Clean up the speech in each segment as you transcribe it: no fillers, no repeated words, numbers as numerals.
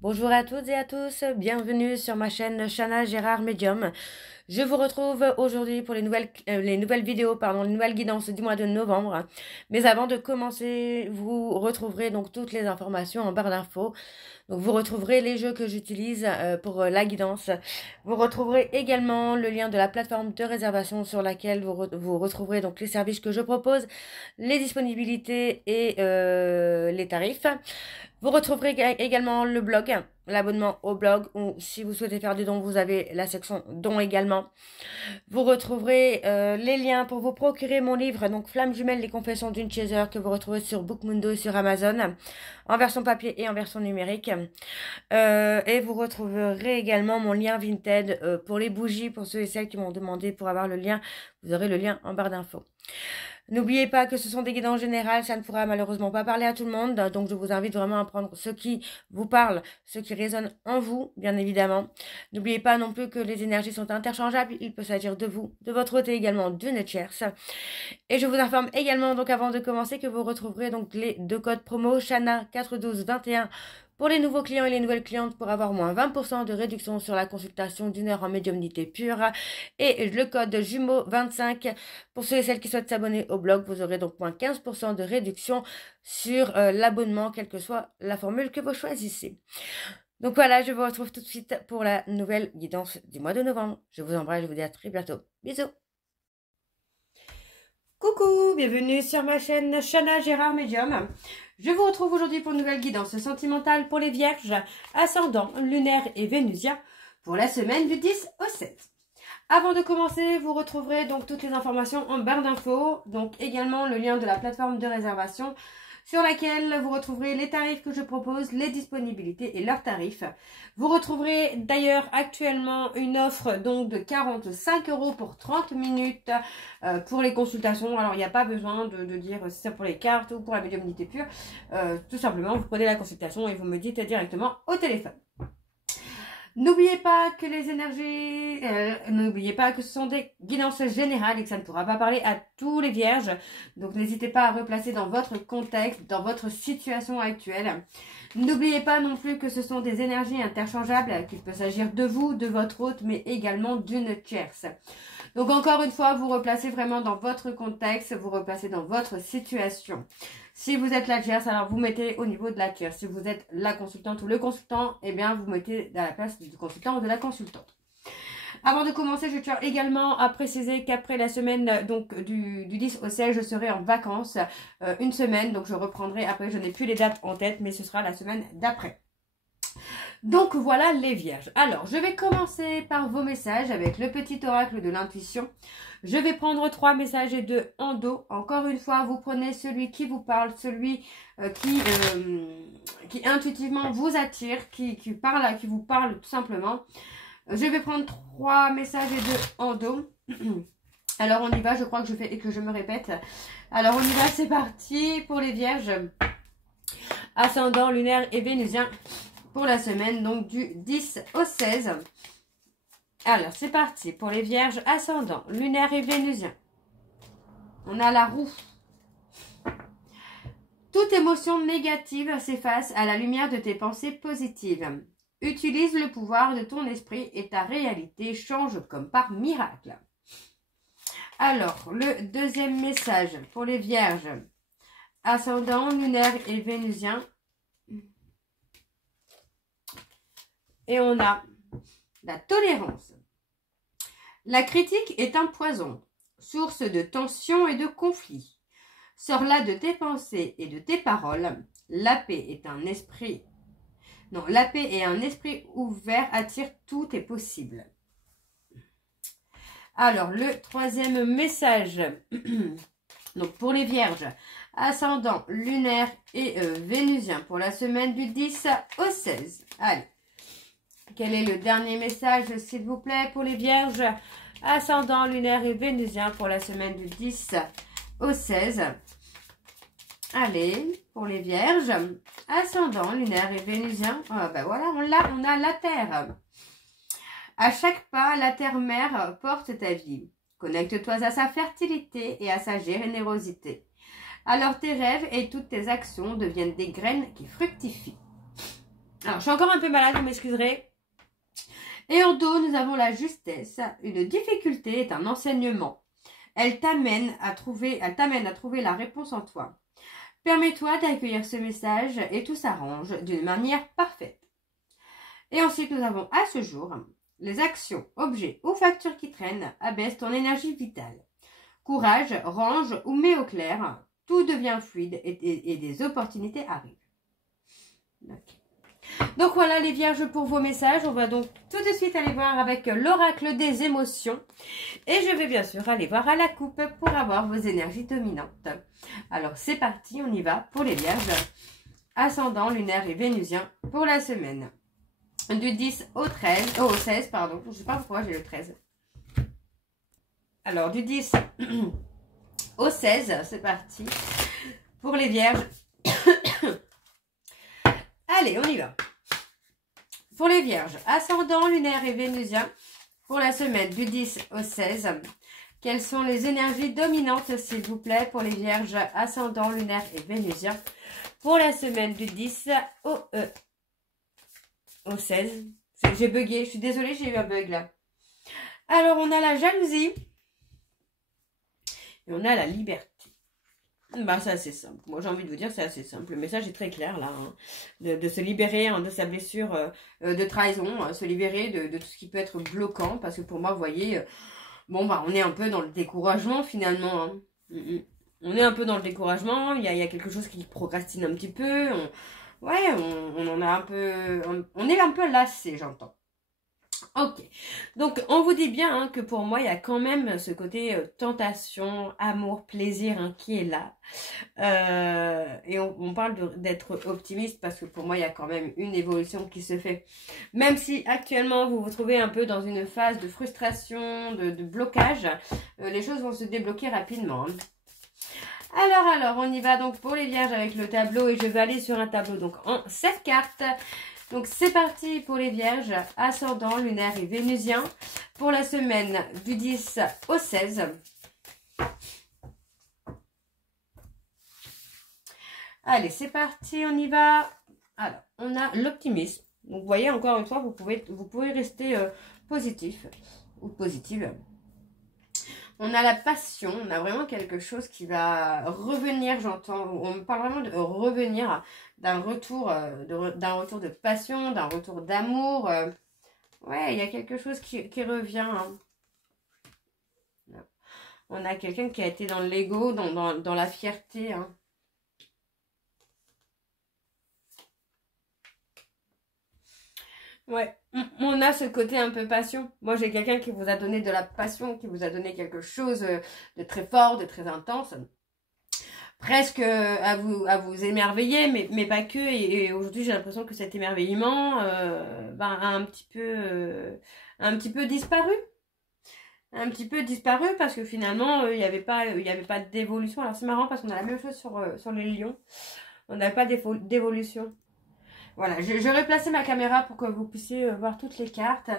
Bonjour à toutes et à tous, bienvenue sur ma chaîne Chana Gérard Medium. Je vous retrouve aujourd'hui pour les nouvelles vidéos, les nouvelles guidances du mois de novembre. Mais avant de commencer, vous retrouverez donc toutes les informations en barre d'infos. Donc vous retrouverez les jeux que j'utilise pour la guidance. Vous retrouverez également le lien de la plateforme de réservation sur laquelle vous retrouverez donc les services que je propose, les disponibilités et les tarifs. Vous retrouverez également le blog, l'abonnement au blog, ou si vous souhaitez faire des dons, vous avez la section dons également. Vous retrouverez les liens pour vous procurer mon livre, donc Flamme jumelle, les confessions d'une chaser, que vous retrouvez sur Bookmundo et sur Amazon, en version papier et en version numérique. Et vous retrouverez également mon lien Vinted pour les bougies, pour ceux et celles qui m'ont demandé pour avoir le lien. Vous aurez le lien en barre d'infos. N'oubliez pas que ce sont des guidances générales, ça ne pourra malheureusement pas parler à tout le monde, donc je vous invite vraiment à prendre ce qui vous parle, ce qui résonne en vous, bien évidemment. N'oubliez pas non plus que les énergies sont interchangeables, il peut s'agir de vous, de votre hôte et également d'une tierce. Et je vous informe également, donc avant de commencer, que vous retrouverez donc les deux codes promo Chana 41221 pour les nouveaux clients et les nouvelles clientes pour avoir moins 20% de réduction sur la consultation d'une heure en médiumnité pure. Et le code jumeau 25 pour ceux et celles qui souhaitent s'abonner au blog. Vous aurez donc moins 15% de réduction sur l'abonnement, quelle que soit la formule que vous choisissez. Donc voilà, je vous retrouve tout de suite pour la nouvelle guidance du mois de novembre. Je vous embrasse, je vous dis à très bientôt. Bisous. Coucou, bienvenue sur ma chaîne Chana Gérard Medium. Je vous retrouve aujourd'hui pour une nouvelle guidance sentimentale pour les vierges, ascendant, lunaire et vénusien pour la semaine du 10 au 16. Avant de commencer, vous retrouverez donc toutes les informations en barre d'infos, donc également le lien de la plateforme de réservation sur laquelle vous retrouverez les tarifs que je propose, les disponibilités et leurs tarifs. Vous retrouverez d'ailleurs actuellement une offre donc de 45 € pour 30 minutes pour les consultations. Alors il n'y a pas besoin de dire si c'est pour les cartes ou pour la médiumnité pure. Tout simplement, vous prenez la consultation et vous me dites directement au téléphone. N'oubliez pas que les énergies, n'oubliez pas que ce sont des guidances générales et que ça ne pourra pas parler à tous les vierges. Donc n'hésitez pas à replacer dans votre contexte, dans votre situation actuelle. N'oubliez pas non plus que ce sont des énergies interchangeables, qu'il peut s'agir de vous, de votre hôte, mais également d'une tierce. Donc encore une fois, vous replacez vraiment dans votre contexte, vous replacez dans votre situation. Si vous êtes la tierce, alors vous mettez au niveau de la tierce. Si vous êtes la consultante ou le consultant, eh bien vous mettez à la place du consultant ou de la consultante. Avant de commencer, je tiens également à préciser qu'après la semaine donc du 10 au 16, je serai en vacances une semaine. Donc je reprendrai après, je n'ai plus les dates en tête, mais ce sera la semaine d'après. Donc voilà les vierges. Alors, je vais commencer par vos messages avec le petit oracle de l'intuition. Je vais prendre 3 messages et 2 en dos. Encore une fois, vous prenez celui qui vous parle, celui qui intuitivement vous attire, qui vous parle tout simplement. Je vais prendre 3 messages et 2 en dos. Alors on y va, je crois que je fais et que je me répète. Alors on y va, c'est parti pour les vierges. Ascendant, lunaire et vénusien. Pour la semaine donc du 10 au 16. Alors c'est parti pour les vierges ascendant, lunaire et vénusien. On a la roue. Toute émotion négative s'efface à la lumière de tes pensées positives. Utilise le pouvoir de ton esprit et ta réalité change comme par miracle. Alors le deuxième message pour les vierges ascendant, lunaire et vénusien. Et on a la tolérance. La critique est un poison, source de tension et de conflit. Sors-la de tes pensées et de tes paroles. La paix et un esprit ouvert attire tout est possible. Alors, le troisième message, donc pour les vierges, ascendant, lunaire et vénusien pour la semaine du 10 au 16. Allez. Quel est le dernier message, s'il vous plaît, pour les vierges ascendant, lunaire et vénusien pour la semaine du 10 au 16. Allez, pour les vierges ascendant, lunaire et vénusien. Oh, ben voilà, on a la terre. À chaque pas, la terre-mère porte ta vie. Connecte-toi à sa fertilité et à sa générosité. Alors tes rêves et toutes tes actions deviennent des graines qui fructifient. Alors, je suis encore un peu malade, vous m'excuserez. Et en dos, nous avons la justesse. Une difficulté est un enseignement. Elle t'amène à trouver la réponse en toi. Permets-toi d'accueillir ce message et tout s'arrange d'une manière parfaite. Et ensuite, nous avons à ce jour, les actions, objets ou factures qui traînent abaissent ton énergie vitale. Courage, range ou mets au clair, tout devient fluide et des opportunités arrivent. Okay. Donc voilà les vierges pour vos messages. On va donc tout de suite aller voir avec l'oracle des émotions. Et je vais bien sûr aller voir à la coupe pour avoir vos énergies dominantes. Alors c'est parti, on y va pour les vierges. Ascendant, lunaire et vénusien pour la semaine. Du 10 au 16, pardon. Je ne sais pas pourquoi j'ai le 13. Alors du 10 au 16, c'est parti. Pour les vierges. Allez, on y va. Pour les vierges, ascendant, lunaire et vénusien, pour la semaine du 10 au 16, quelles sont les énergies dominantes, s'il vous plaît, pour les vierges, ascendant, lunaire et vénusien, pour la semaine du 10 au 16. J'ai bugué, je suis désolée, j'ai eu un bug là. Alors, on a la jalousie et on a la liberté. Bah, c'est assez simple. Moi, j'ai envie de vous dire, c'est assez simple. Le message est très clair, là. Hein. De se libérer hein, de sa blessure de trahison. Se libérer de tout ce qui peut être bloquant. Parce que pour moi, vous voyez, bon, bah, on est un peu dans le découragement, finalement. Hein. On est un peu dans le découragement. Il y a quelque chose qui procrastine un petit peu. On en a un peu... On est un peu lassé, j'entends. Ok, donc on vous dit bien hein, que pour moi il y a quand même ce côté tentation, amour, plaisir hein, qui est là et on parle d'être optimiste parce que pour moi il y a quand même une évolution qui se fait, même si actuellement vous vous trouvez un peu dans une phase de frustration, de blocage, les choses vont se débloquer rapidement hein. Alors on y va donc pour les vierges avec le tableau et je vais aller sur un tableau donc en 7 cartes. Donc c'est parti pour les vierges, ascendant, lunaire et vénusien pour la semaine du 10 au 16. Allez, c'est parti, on y va. Alors, on a l'optimisme. Donc vous voyez, encore une fois, vous pouvez rester positif ou positive. On a la passion, on a vraiment quelque chose qui va revenir, j'entends, on me parle vraiment de revenir, d'un retour de passion, d'un retour d'amour. Ouais, il y a quelque chose qui revient. Hein. On a quelqu'un qui a été dans l'ego, dans la fierté. Hein. Ouais, on a ce côté un peu passion. Moi, j'ai quelqu'un qui vous a donné de la passion, qui vous a donné quelque chose de très fort, de très intense. Presque à vous émerveiller, mais pas que. Et aujourd'hui, j'ai l'impression que cet émerveillement a un petit peu disparu. Un petit peu disparu parce que finalement, il n'y avait pas d'évolution. Alors, c'est marrant parce qu'on a la même chose sur les lions. On n'a pas d'évolution. Voilà, je vais placer ma caméra pour que vous puissiez voir toutes les cartes.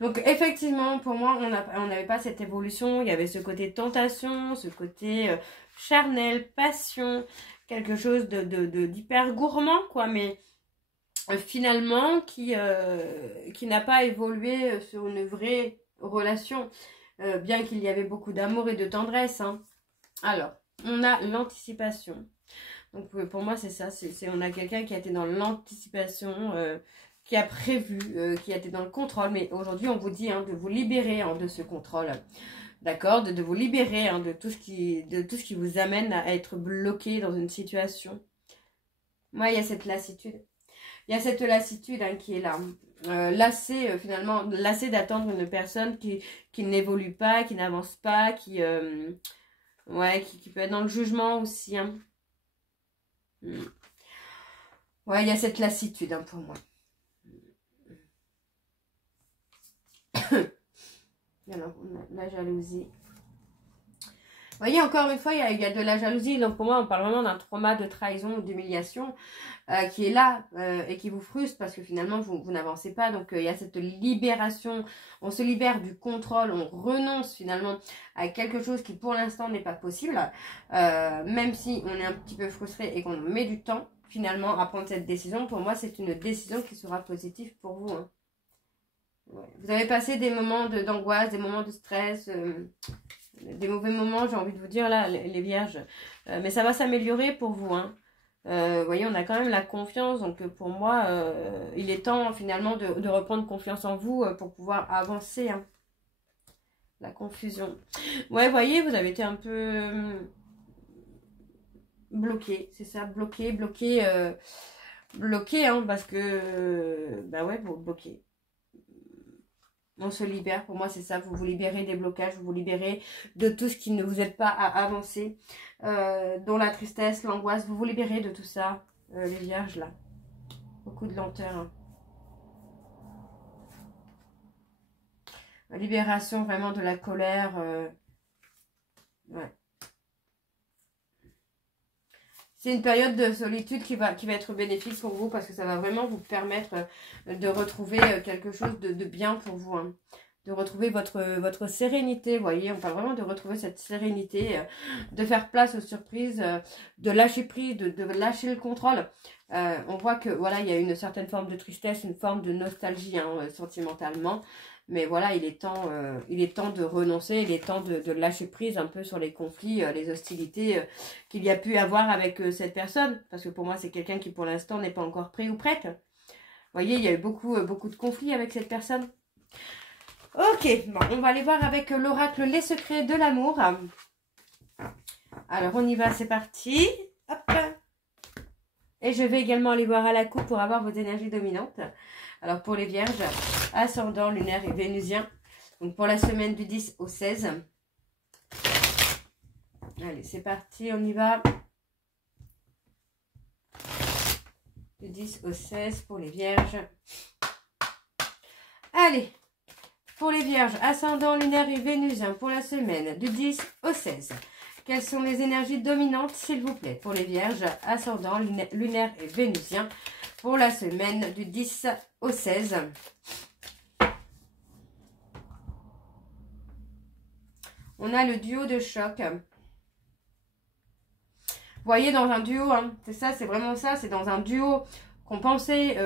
Donc effectivement, pour moi, on n'avait pas cette évolution. Il y avait ce côté tentation, ce côté charnel, passion, quelque chose d'hyper gourmand, quoi. Mais finalement, qui n'a pas évolué sur une vraie relation, bien qu'il y avait beaucoup d'amour et de tendresse. Hein. Alors, on a l'anticipation. Donc pour moi c'est ça, on a quelqu'un qui a été dans l'anticipation, qui a prévu, qui a été dans le contrôle. Mais aujourd'hui on vous dit hein, de vous libérer hein, de ce contrôle, d'accord, de vous libérer hein, de tout ce qui vous amène à être bloqué dans une situation. Moi il y a cette lassitude. Il y a cette lassitude hein, qui est là. Lassé finalement, lassé d'attendre une personne qui n'évolue pas, qui n'avance pas, qui peut être dans le jugement aussi. Hein. Ouais, il y a cette lassitude hein, pour moi. Alors, on a la jalousie. Vous voyez, encore une fois, il y a de la jalousie. Donc, pour moi, on parle vraiment d'un trauma de trahison ou d'humiliation qui est là et qui vous frustre parce que finalement, vous n'avancez pas. Donc, il y a cette libération. On se libère du contrôle. On renonce finalement à quelque chose qui, pour l'instant, n'est pas possible. Même si on est un petit peu frustré et qu'on met du temps. finalement à prendre cette décision. Pour moi, c'est une décision qui sera positive pour vous. Hein. Ouais. Vous avez passé des moments d'angoisse, des moments de stress, des mauvais moments, j'ai envie de vous dire, là, les vierges. Mais ça va s'améliorer pour vous. Hein. Vous voyez, on a quand même la confiance. Donc, pour moi, il est temps, finalement, de reprendre confiance en vous pour pouvoir avancer. Hein. La confusion. Ouais, vous voyez, vous avez été un peu bloqué. C'est ça, bloqué, hein, parce que, bah ouais, vous bloquez. On se libère, pour moi c'est ça, vous vous libérez des blocages, vous vous libérez de tout ce qui ne vous aide pas à avancer, dont la tristesse, l'angoisse, vous vous libérez de tout ça, les vierges là, beaucoup de lenteur. Hein. La libération vraiment de la colère, ouais. C'est une période de solitude qui va être bénéfique pour vous parce que ça va vraiment vous permettre de retrouver quelque chose de bien pour vous. Hein. De retrouver votre sérénité, vous voyez, on parle vraiment de retrouver cette sérénité, de faire place aux surprises, de lâcher prise, de lâcher le contrôle. On voit que voilà, il y a une certaine forme de tristesse, une forme de nostalgie hein, sentimentalement. Mais voilà, il est temps de renoncer, il est temps de lâcher prise un peu sur les conflits, les hostilités qu'il y a pu avoir avec cette personne. Parce que pour moi, c'est quelqu'un qui pour l'instant n'est pas encore prêt ou prête. Vous voyez, il y a eu beaucoup de conflits avec cette personne. Ok, bon, on va aller voir avec l'oracle les secrets de l'amour. Alors, on y va, c'est parti. Hop. Et je vais également aller voir à la coupe pour avoir vos énergies dominantes. Alors, pour les vierges, ascendant, lunaire et vénusien. Donc, pour la semaine du 10 au 16. Allez, c'est parti, on y va. Du 10 au 16 pour les vierges. Allez, pour les vierges, ascendant, lunaire et vénusien pour la semaine du 10 au 16. Quelles sont les énergies dominantes, s'il vous plaît, pour les vierges, ascendant, lunaire et vénusien pour la semaine du 10 au 16. On a le duo de choc. Vous voyez, dans un duo, hein, c'est ça, c'est vraiment ça, c'est dans un duo qu'on pensait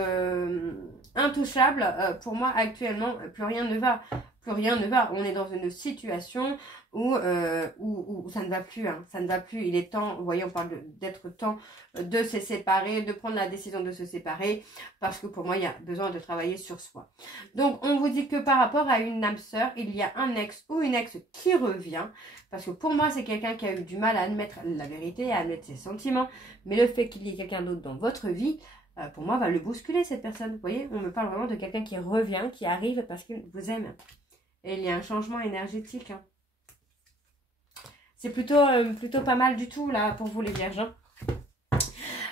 intouchable. Pour moi, actuellement, plus rien ne va. Plus rien ne va. On est dans une situation où ça ne va plus. Hein, ça ne va plus. Il est temps, vous voyez, on parle d'être temps de se séparer, de prendre la décision de se séparer. Parce que pour moi, il y a besoin de travailler sur soi. Donc, on vous dit que par rapport à une âme sœur, il y a un ex ou une ex qui revient. Parce que pour moi, c'est quelqu'un qui a eu du mal à admettre la vérité, à admettre ses sentiments. Mais le fait qu'il y ait quelqu'un d'autre dans votre vie, pour moi, va le bousculer, cette personne. Vous voyez, on me parle vraiment de quelqu'un qui revient, qui arrive parce qu'il vous aime. Et il y a un changement énergétique. Hein. C'est plutôt pas mal du tout, là, pour vous, les vierges. Hein.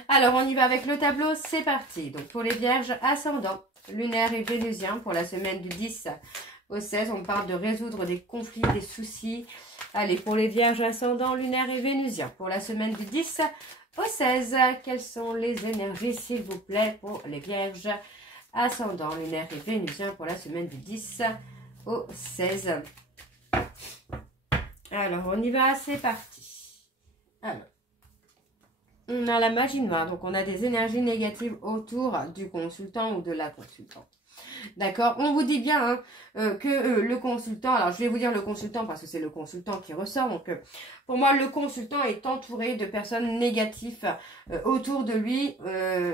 Alors, on y va avec le tableau. C'est parti. Donc, pour les vierges, ascendant, lunaire et vénusien, pour la semaine du 10 au 16, on parle de résoudre des conflits, des soucis. Allez, pour les vierges, ascendant, lunaire et vénusien, pour la semaine du 10 au 16, quelles sont les énergies, s'il vous plaît, pour les vierges, ascendant, lunaire et vénusien, pour la semaine du 10 au 16. Alors, on y va, c'est parti. Alors, on a la magie noire, donc on a des énergies négatives autour du consultant ou de la consultante. D'accord, on vous dit bien hein, que le consultant, alors je vais vous dire le consultant parce que c'est le consultant qui ressort, donc pour moi le consultant est entouré de personnes négatives autour de lui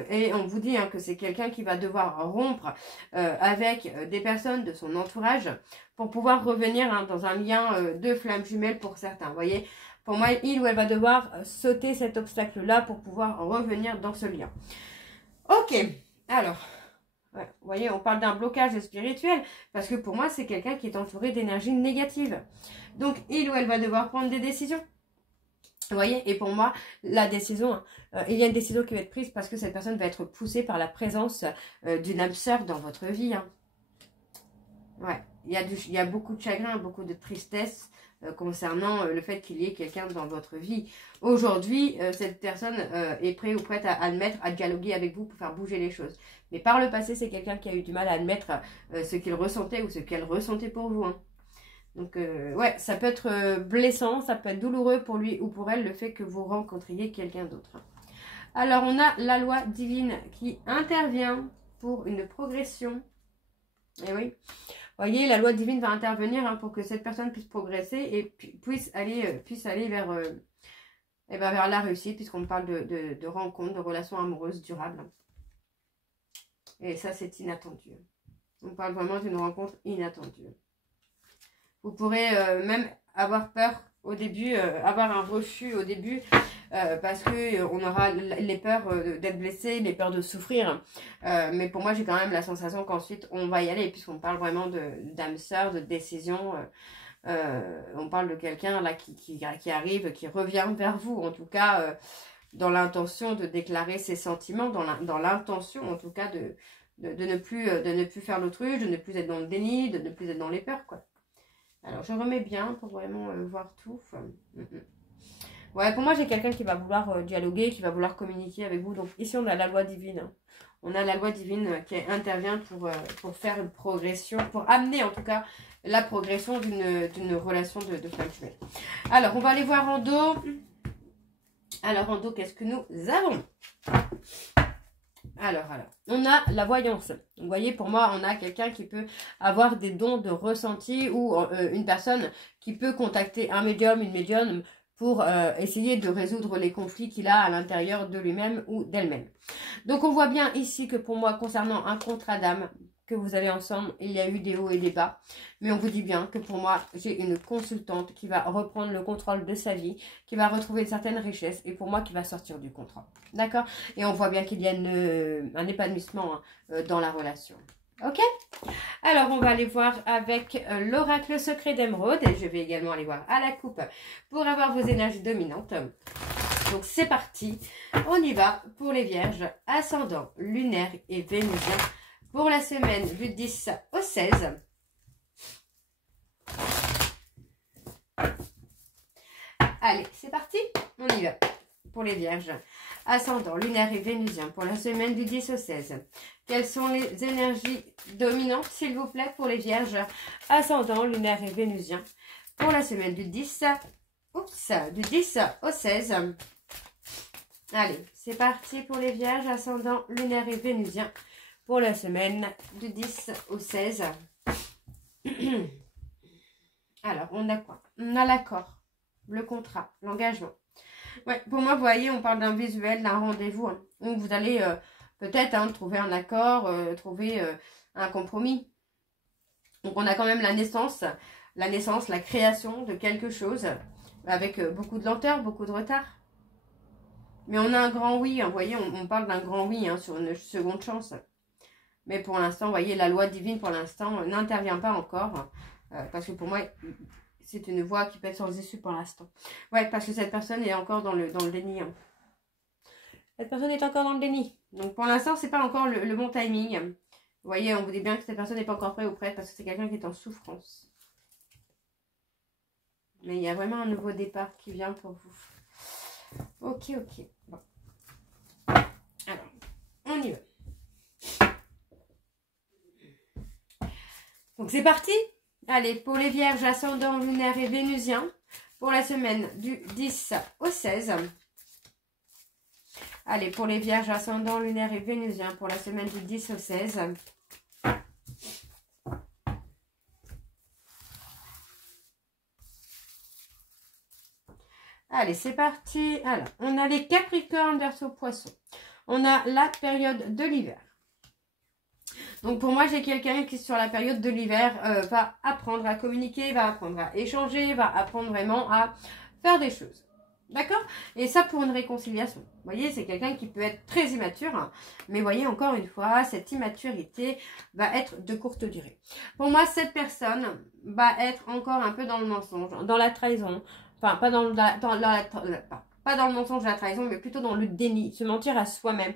et on vous dit hein, que c'est quelqu'un qui va devoir rompre avec des personnes de son entourage pour pouvoir revenir hein, dans un lien de flamme jumelle pour certains, vous voyez. Pour moi, il ou elle va devoir sauter cet obstacle-là pour pouvoir revenir dans ce lien. Ok, alors... Ouais, vous voyez, on parle d'un blocage spirituel parce que pour moi, c'est quelqu'un qui est entouré d'énergie négative. Donc, il ou elle va devoir prendre des décisions. Vous voyez, et pour moi, la décision, il y a une décision qui va être prise parce que cette personne va être poussée par la présence d'une âme sœur dans votre vie. Hein. Ouais, il y a beaucoup de chagrin, beaucoup de tristesse concernant le fait qu'il y ait quelqu'un dans votre vie. Aujourd'hui, cette personne est prête ou prête à admettre, à dialoguer avec vous pour faire bouger les choses. Mais par le passé, c'est quelqu'un qui a eu du mal à admettre ce qu'il ressentait ou ce qu'elle ressentait pour vous. Hein. Donc, ouais, ça peut être blessant, ça peut être douloureux pour lui ou pour elle, le fait que vous rencontriez quelqu'un d'autre. Alors, on a la loi divine qui intervient pour une progression. Et oui, vous voyez, la loi divine va intervenir hein, pour que cette personne puisse progresser et puisse aller vers, vers la réussite, puisqu'on parle de rencontres, de relations amoureuses durables. Et ça, c'est inattendu. On parle vraiment d'une rencontre inattendue. Vous pourrez même avoir peur au début, avoir un refus au début, parce qu'on aura les peurs d'être blessé, les peurs de souffrir. Mais pour moi, j'ai quand même la sensation qu'ensuite, on va y aller, puisqu'on parle vraiment d'âme sœur, de décision. On parle de quelqu'un là qui arrive, qui revient vers vous, en tout cas, dans l'intention de déclarer ses sentiments, dans l'intention, en tout cas, de ne plus faire l'autruche, de ne plus être dans le déni, de ne plus être dans les peurs, quoi. Alors, je remets bien pour vraiment voir tout. Ouais, pour moi, j'ai quelqu'un qui va vouloir dialoguer, qui va vouloir communiquer avec vous. Donc, ici, on a la loi divine. Hein. On a la loi divine qui intervient pour faire une progression, pour amener, en tout cas, la progression d'une relation de flamme jumelle. Alors, on va aller voir en dos. Alors, en dos, qu'est-ce que nous avons? Alors, on a la voyance. Vous voyez, pour moi, on a quelqu'un qui peut avoir des dons de ressenti ou une personne qui peut contacter un médium, une médium pour essayer de résoudre les conflits qu'il a à l'intérieur de lui-même ou d'elle-même. Donc, on voit bien ici que pour moi, concernant un contrat d'âme que vous avez ensemble, il y a eu des hauts et des bas. Mais on vous dit bien que pour moi, j'ai une consultante qui va reprendre le contrôle de sa vie, qui va retrouver une certaine richesse et pour moi, qui va sortir du contrôle. D'accord? Et on voit bien qu'il y a un épanouissement hein, dans la relation. Ok? Alors, on va aller voir avec l'oracle secret d'émeraude et je vais également aller voir à la coupe pour avoir vos énergies dominantes. Donc, c'est parti. On y va pour les vierges, ascendant, lunaire et vénusien. Pour la semaine du 10 au 16. Allez, c'est parti. On y va. Pour les vierges. Ascendant, lunaire et vénusien. Pour la semaine du 10 au 16. Quelles sont les énergies dominantes, s'il vous plaît, pour les vierges. Ascendant, lunaire et vénusien. Pour la semaine du 10 au 16. Allez, c'est parti pour les vierges. Ascendant, lunaire et vénusien. Pour la semaine du 10 au 16. Alors, on a quoi? On a l'accord, le contrat, l'engagement. Ouais, pour moi, vous voyez, on parle d'un visuel, d'un rendez-vous. Hein, où vous allez peut-être hein, trouver un accord, trouver un compromis. Donc, on a quand même la naissance, la création de quelque chose. Avec beaucoup de lenteur, beaucoup de retard. Mais on a un grand oui. Hein, vous voyez, on parle d'un grand oui hein, sur une seconde chance. Mais pour l'instant, vous voyez, la loi divine, pour l'instant, n'intervient pas encore. Parce que pour moi, c'est une voie qui peut être sans issue pour l'instant. Ouais, parce que cette personne est encore dans le déni. Hein. Cette personne est encore dans le déni. Donc, pour l'instant, c'est pas encore le bon timing. Vous voyez, on vous dit bien que cette personne n'est pas encore prête ou prête parce que c'est quelqu'un qui est en souffrance. Mais il y a vraiment un nouveau départ qui vient pour vous. Ok. Bon. Alors, on y va. Donc c'est parti. Allez, pour les vierges, ascendant, lunaire et vénusien, pour la semaine du 10 au 16. Allez, pour les vierges, ascendant, lunaire et vénusien, pour la semaine du 10 au 16. Allez, c'est parti. Alors, on a les Capricornes, Verseau, Poissons. On a la période de l'hiver. Donc pour moi, j'ai quelqu'un qui sur la période de l'hiver va apprendre à communiquer, va apprendre à échanger, va apprendre vraiment à faire des choses. D'accord? Et ça pour une réconciliation. Vous voyez, c'est quelqu'un qui peut être très immature. Hein, mais vous voyez, encore une fois, cette immaturité va être de courte durée. Pour moi, cette personne va être encore un peu dans le mensonge, dans la trahison. Enfin, pas dans le mensonge de la trahison, mais plutôt dans le déni. Se mentir à soi-même.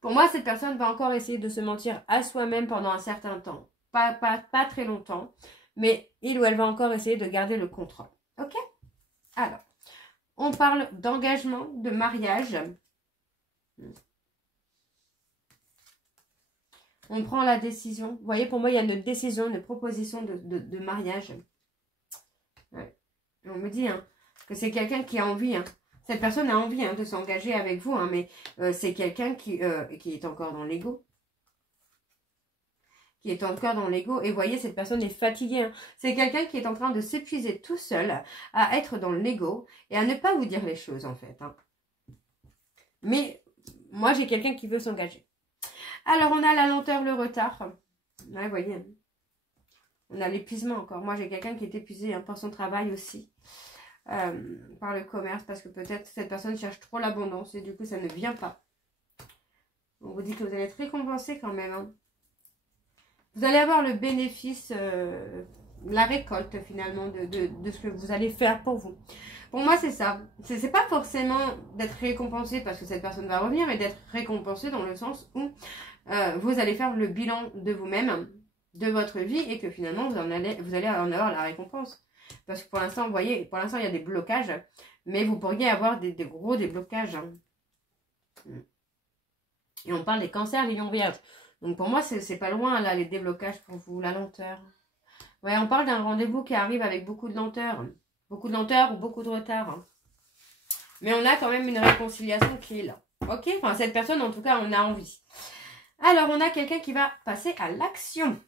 Pour moi, cette personne va encore essayer de se mentir à soi-même pendant un certain temps. Pas très longtemps. Mais il ou elle va encore essayer de garder le contrôle. Ok? Alors, on parle d'engagement, de mariage. On prend la décision. Vous voyez, pour moi, il y a une décision, une proposition de mariage. Ouais. On me dit hein, que c'est quelqu'un qui a envie hein, Cette personne a envie de s'engager avec vous, mais c'est quelqu'un qui est encore dans l'ego. Qui est encore dans l'ego. Et vous voyez, cette personne est fatiguée. C'est quelqu'un qui est en train de s'épuiser tout seul à être dans l'ego et à ne pas vous dire les choses, en fait. Mais moi, j'ai quelqu'un qui veut s'engager. Alors, on a la lenteur, le retard. Ouais, vous voyez. On a l'épuisement encore. Moi, j'ai quelqu'un qui est épuisé par son travail aussi. Par le commerce, parce que peut-être cette personne cherche trop l'abondance et du coup, ça ne vient pas. On vous dit que vous allez être récompensé quand même. Vous allez avoir le bénéfice, la récolte finalement de ce que vous allez faire pour vous. Pour moi, c'est ça. C'est pas forcément d'être récompensé parce que cette personne va revenir, mais d'être récompensé dans le sens où vous allez faire le bilan de vous-même, de votre vie, et que finalement, vous allez en avoir la récompense. Parce que pour l'instant, vous voyez, pour l'instant, il y a des blocages, mais vous pourriez avoir des gros déblocages. Et on parle des cancers, les lions vierges. Donc pour moi, c'est pas loin, là, les déblocages pour vous, la lenteur. Ouais, on parle d'un rendez-vous qui arrive avec beaucoup de lenteur. Beaucoup de lenteur ou beaucoup de retard. Mais on a quand même une réconciliation qui est là. Ok? Enfin, cette personne, en tout cas, on a envie. Alors, on a quelqu'un qui va passer à l'action.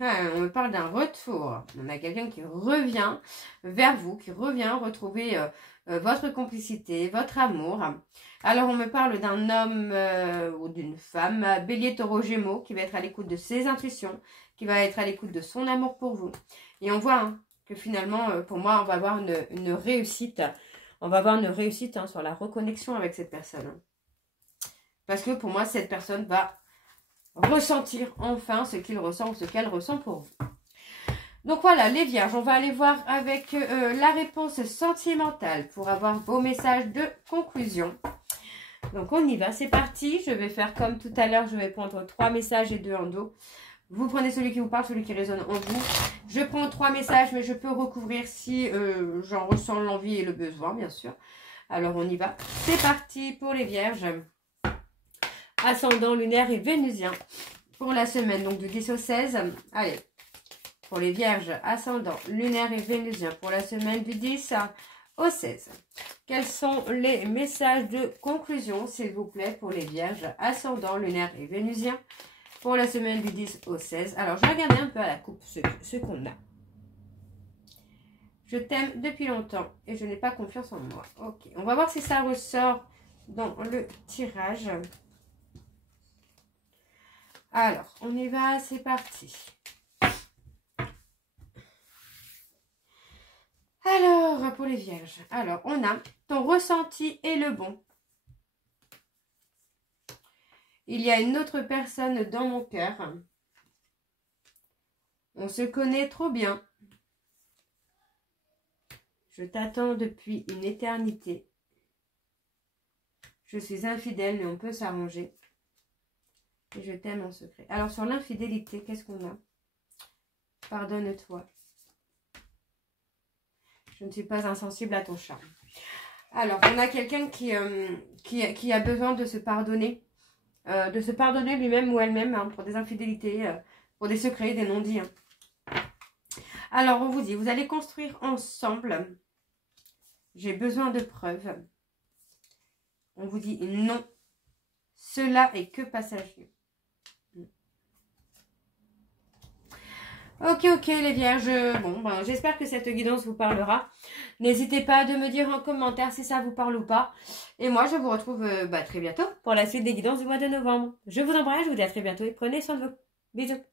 On me parle d'un retour. On a quelqu'un qui revient vers vous, qui revient retrouver votre complicité, votre amour. Alors, on me parle d'un homme ou d'une femme, bélier, taureau, gémeaux, qui va être à l'écoute de ses intuitions, qui va être à l'écoute de son amour pour vous. Et on voit que finalement, pour moi, on va avoir une réussite. On va avoir une réussite sur la reconnexion avec cette personne. Parce que pour moi, cette personne va ressentir enfin ce qu'il ressent ou ce qu'elle ressent pour vous. Donc voilà, les vierges, on va aller voir avec la réponse sentimentale pour avoir vos messages de conclusion. Donc on y va, c'est parti. Je vais faire comme tout à l'heure, je vais prendre 3 messages et 2 en dos. Vous prenez celui qui vous parle, celui qui résonne en vous. Je prends 3 messages, mais je peux recouvrir si j'en ressens l'envie et le besoin, bien sûr. Alors on y va. C'est parti pour les vierges. Ascendant lunaire et vénusien pour la semaine, donc du 10 au 16. Allez, pour les vierges, ascendant lunaire et vénusien pour la semaine du 10 au 16. Quels sont les messages de conclusion, s'il vous plaît, pour les vierges, ascendant lunaire et vénusien pour la semaine du 10 au 16. Alors, je vais regarder un peu à la coupe ce qu'on a. Je t'aime depuis longtemps et je n'ai pas confiance en moi. Ok, on va voir si ça ressort dans le tirage. Alors, on y va, c'est parti. Alors, pour les vierges, alors on a ton ressenti est le bon. Il y a une autre personne dans mon cœur. On se connaît trop bien. Je t'attends depuis une éternité. Je suis infidèle, mais on peut s'arranger. Et je t'aime en secret. Alors, sur l'infidélité, qu'est-ce qu'on a? Pardonne-toi. Je ne suis pas insensible à ton charme. Alors, on a quelqu'un qui a besoin de se pardonner. De se pardonner lui-même ou elle-même pour des infidélités, pour des secrets, des non-dits. Alors, on vous dit, vous allez construire ensemble. J'ai besoin de preuves. On vous dit non. Cela est que passager. Ok, les vierges. Bon, j'espère que cette guidance vous parlera. N'hésitez pas à me dire en commentaire si ça vous parle ou pas. Et moi, je vous retrouve très bientôt pour la suite des guidances du mois de novembre. Je vous embrasse, je vous dis à très bientôt et prenez soin de vous. Bisous.